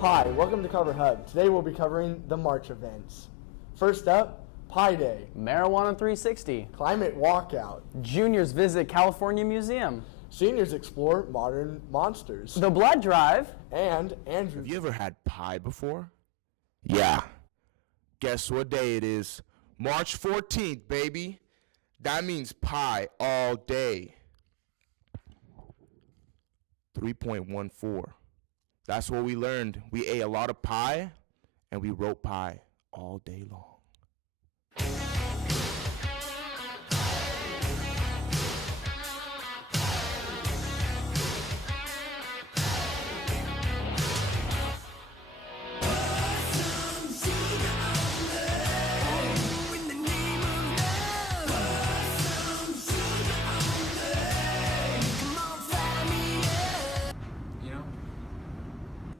Hi, welcome to Carver Hub. Today we'll be covering the March events. First up, Pi Day, Marijuana 360, Climate Walkout, Juniors visit California Museum, Seniors explore modern monsters, the Blood Drive, and Andrew. Have you ever had pie before? Yeah. Guess what day it is? March 14th, baby. That means pie all day. 3.14. That's what we learned. We ate a lot of pie, and we wrote pie all day long.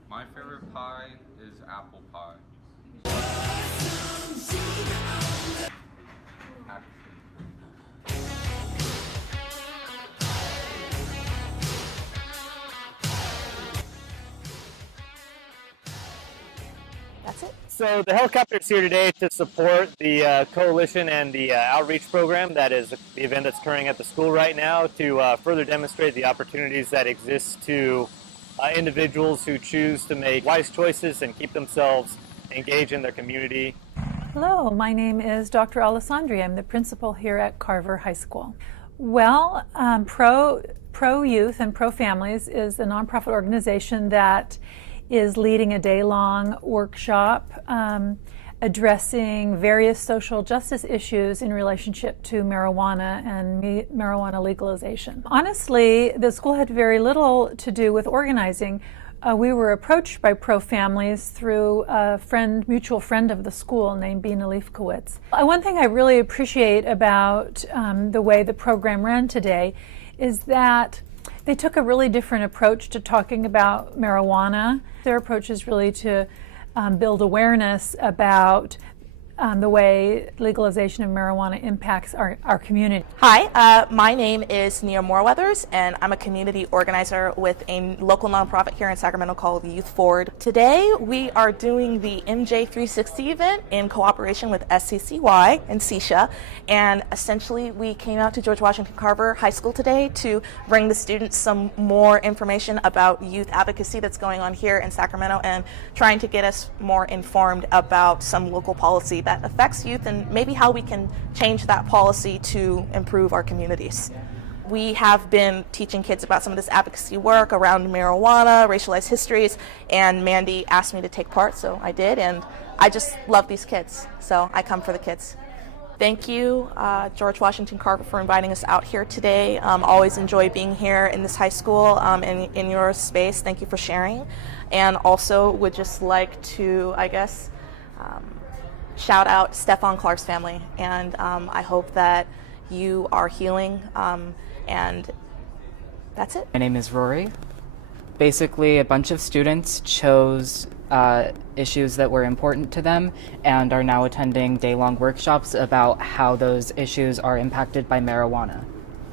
My favorite pie is apple pie. That's it. So the helicopter's here today to support the coalition and the outreach program that is the event that's occurring at the school right now to further demonstrate the opportunities that exist to individuals who choose to make wise choices and keep themselves engaged in their community. Hello, my name is Dr. Alessandri. I'm the principal here at Carver High School. Well, Pro Youth and Pro Families is a nonprofit organization that is leading a day-long workshop addressing various social justice issues in relationship to marijuana and marijuana legalization. Honestly, the school had very little to do with organizing. We were approached by Pro Families through a mutual friend of the school named Bina Leifkowitz. One thing I really appreciate about the way the program ran today is that they took a really different approach to talking about marijuana. Their approach is really to build awareness about the way legalization of marijuana impacts our community. Hi, my name is Nia Moorweathers, and I'm a community organizer with a local nonprofit here in Sacramento called Youth Forward. Today, we are doing the MJ360 event in cooperation with SCCY and CSHA, and essentially we came out to George Washington Carver High School today to bring the students some more information about youth advocacy that's going on here in Sacramento and trying to get us more informed about some local policy that affects youth and maybe how we can change that policy to improve our communities. We have been teaching kids about some of this advocacy work around marijuana, racialized histories, and Mandy asked me to take part, so I did, and I just love these kids, so I come for the kids. Thank you, George Washington Carver, for inviting us out here today. Always enjoy being here in this high school, in your space. Thank you for sharing. And also would just like to, I guess, shout out Stephon Clark's family, and I hope that you are healing, and that's it. My name is Rory. Basically, a bunch of students chose issues that were important to them and are now attending day-long workshops about how those issues are impacted by marijuana.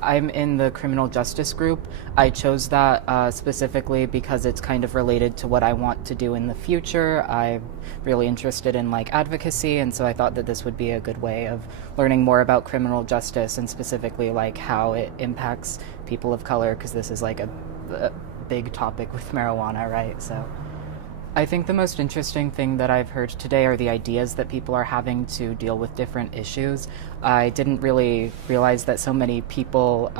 I'm in the criminal justice group. I chose that specifically because it's kind of related to what I want to do in the future. I'm really interested in advocacy, and so I thought that this would be a good way of learning more about criminal justice and specifically how it impacts people of color, because this is a big topic with marijuana, right? So I think the most interesting thing that I've heard today are the ideas that people are having to deal with different issues. I didn't really realize that so many people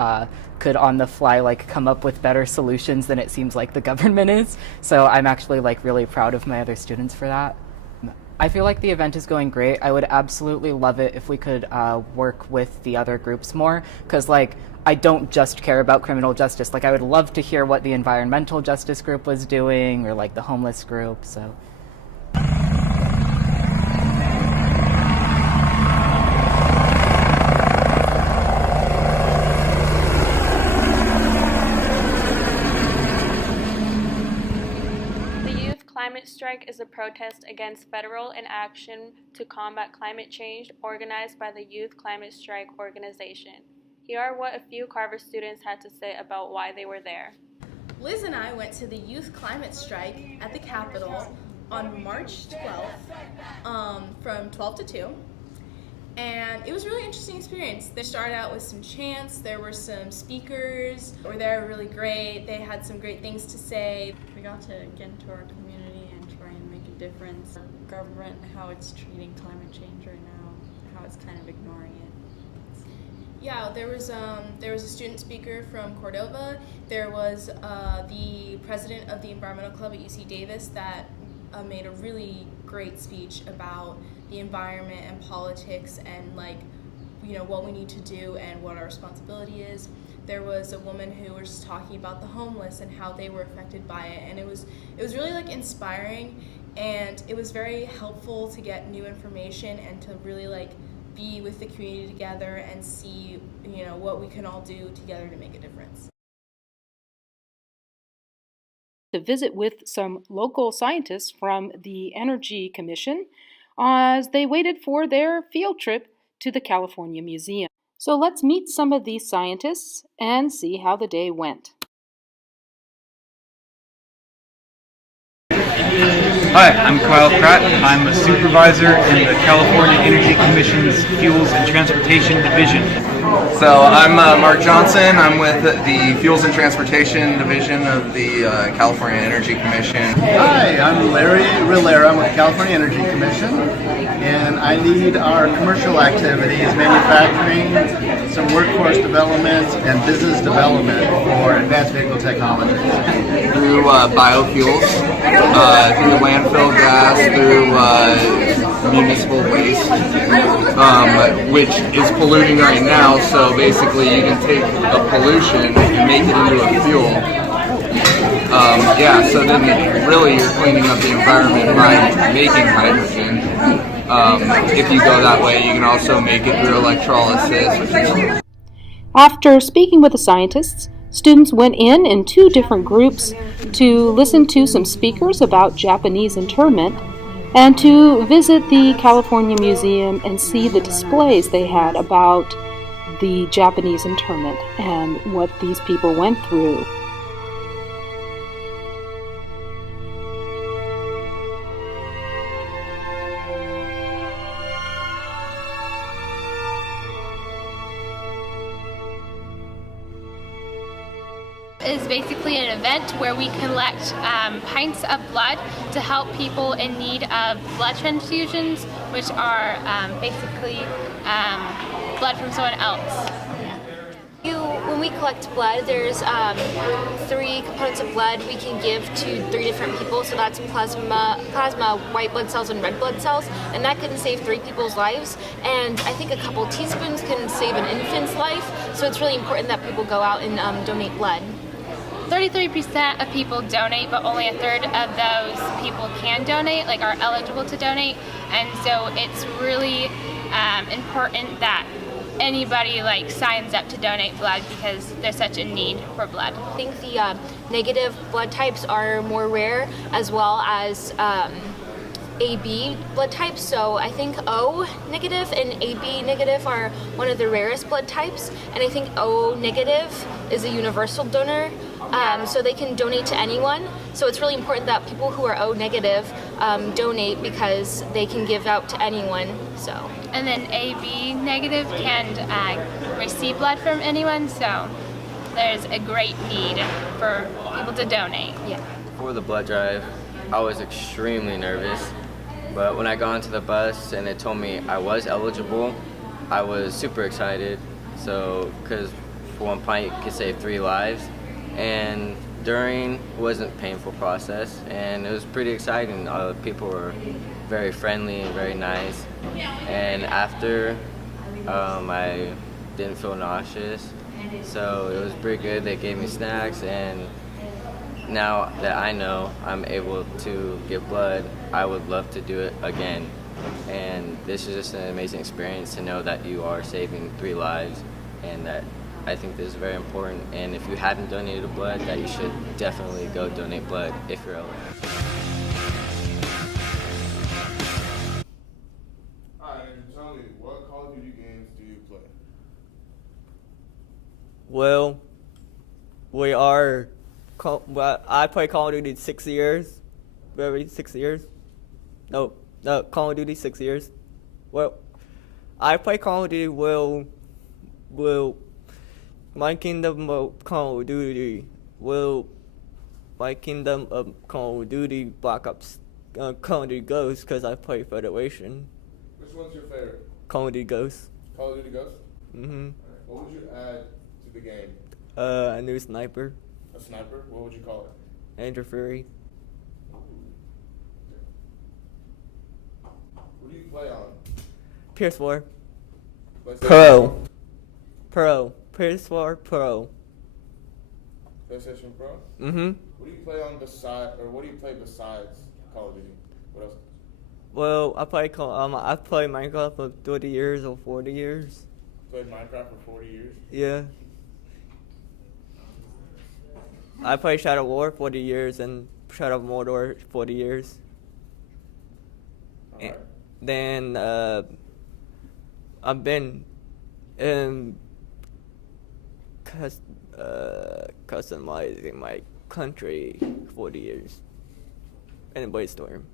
could on the fly come up with better solutions than it seems like the government is. So I'm actually really proud of my other students for that. I feel like the event is going great. I would absolutely love it if we could work with the other groups more, because I don't just care about criminal justice. I would love to hear what the environmental justice group was doing, or the homeless group, so. The youth climate strike is a protest against federal inaction to combat climate change organized by the Youth Climate Strike organization. Here are what a few Carver students had to say about why they were there. Liz and I went to the Youth Climate Strike at the Capitol on March 12th from 12 to 2. And it was a really interesting experience. They started out with some chants, there were some speakers, they were really great, they had some great things to say. We got to get into our community and try and make a difference. Our government, how it's treating climate change right now, how it's kind of ignoring it. Yeah, there was a student speaker from Cordova. There was the president of the environmental club at UC Davis that made a really great speech about the environment and politics and what we need to do and what our responsibility is. There was a woman who was just talking about the homeless and how they were affected by it, and it was really inspiring, and it was very helpful to get new information and to really be with the community together and see what we can all do together to make a difference. To visit with some local scientists from the Energy Commission as they waited for their field trip to the California Museum. So let's meet some of these scientists and see how the day went. Hi, I'm Kyle Pratt. I'm a supervisor in the California Energy Commission's Fuels and Transportation Division. So I'm Mark Johnson. I'm with the Fuels and Transportation Division of the California Energy Commission. Hi, I'm Larry Rilera. I'm with the California Energy Commission, and I lead our commercial activities, manufacturing, some workforce development, and business development for advanced vehicle technology. Through biofuels, through landfill gas, through municipal waste, which is polluting right now. So basically you can take a pollution and make it into a fuel. So then really you're cleaning up the environment by making hydrogen. If you go that way, you can also make it through electrolysis. After speaking with the scientists, students went in 2 different groups to listen to some speakers about Japanese internment and to visit the California Museum and see the displays they had about the Japanese internment and what these people went through. Is basically an event where we collect pints of blood to help people in need of blood transfusions, which are basically blood from someone else. When we collect blood, there's 3 components of blood we can give to 3 different people. So that's plasma, white blood cells, and red blood cells, and that can save 3 people's lives. And I think a couple teaspoons can save an infant's life. So it's really important that people go out and donate blood. 33% of people donate, but only a third of those people can donate, are eligible to donate. And so it's really important that anybody signs up to donate blood because there's such a need for blood. I think the negative blood types are more rare, as well as AB blood types. So I think O negative and AB negative are one of the rarest blood types, and I think O negative is a universal donor, so they can donate to anyone. So it's really important that people who are O negative donate because they can give out to anyone. So. And then AB negative can receive blood from anyone, so there's a great need for people to donate. Yeah. For the blood drive, I was extremely nervous, but when I got onto the bus and it told me I was eligible, I was super excited. So, because for 1 pint you could save 3 lives, and during wasn't a painful process, and it was pretty exciting. People were very friendly and very nice, and after I didn't feel nauseous, so it was pretty good. They gave me snacks, and now that I know I'm able to give blood, I would love to do it again. And this is just an amazing experience to know that you are saving 3 lives, and that I think this is very important. And if you haven't donated blood, that you should definitely go donate blood if you're eligible. play? Well, I play Call of Duty 6 years. Very 6 years. No, Call of Duty 6 years. Well, I play Call of Duty. My Kingdom of Call of Duty my Kingdom of Call of Duty Black Ops Call of Duty Ghosts because I play Federation. Which one's your favorite? Call of Duty Ghosts. Call of Duty Ghosts? Mm-hmm. Right. What would you add to the game? A new sniper. A sniper? What would you call it? Andrew Fury. What do you play on? PS4. PlayStation? Pro. PS4 Pro. PlayStation Pro? Mm-hmm. What do you play besides Call of Duty? What else? Well, I play Minecraft for 30 years or 40 years. Played Minecraft for 40 years? Yeah. I played Shadow War 40 years and Shadow of Mordor 40 years. Alright. Then I've been customizing my country 40 years in Blade Storm.